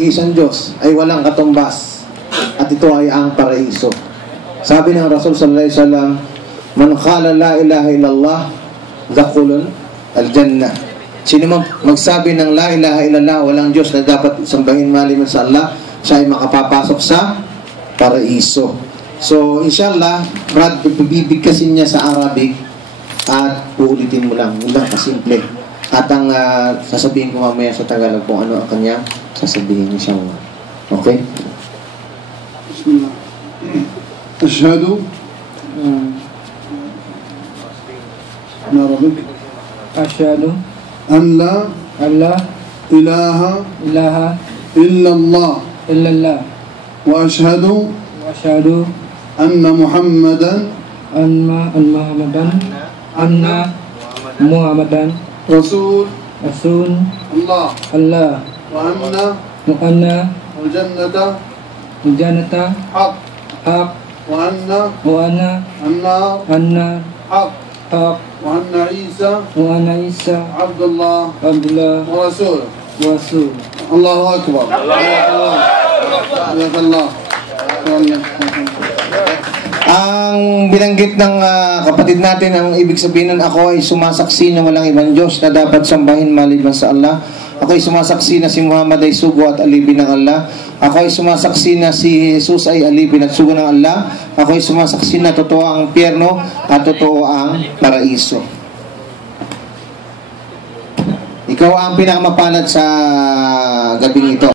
Isang Diyos ay walang katumbas at ito ay ang paraiso. Sabi ng Rasul sallallahu alaihi wasallam, man qala la ilaha illallah dakhulun al-jannah. Sino magsabi ng la ilaha illallah, walang Diyos na dapat sambahin maliban sa Allah, siya ay makapapasok sa paraiso. So inshallah, Brad, bibigkasin niya sa Arabic at uulitin mo lang, yun lang kasimple. At ang sasabihin ko mamaya sa Tagalog kung ano ang kanya sasabihin niya. Okay? Bismillah. Ashhadu Arabic. Ashhadu an la ilaha illallah wa ashhadu anna Muhammadan Rasul Allah wa anna al-jannata haq wa anna an-nar haq wa anna Isa Abdullah wa Rasul. Allahu Akbar. Ang binanggit ng kapatid natin, ang ibig sabihin nun, ako ay sumasaksi na walang ibang Diyos na dapat sambahin maliban sa Allah. Ako ay sumasaksi na si Muhammad ay sugo at alipin ng Allah. Ako ay sumasaksi na si Jesus ay alipin at sugo ng Allah. Ako ay sumasaksi na totoo ang impyerno at totoo ang paraiso. Ikaw ang pinakamapalad sa gabing ito.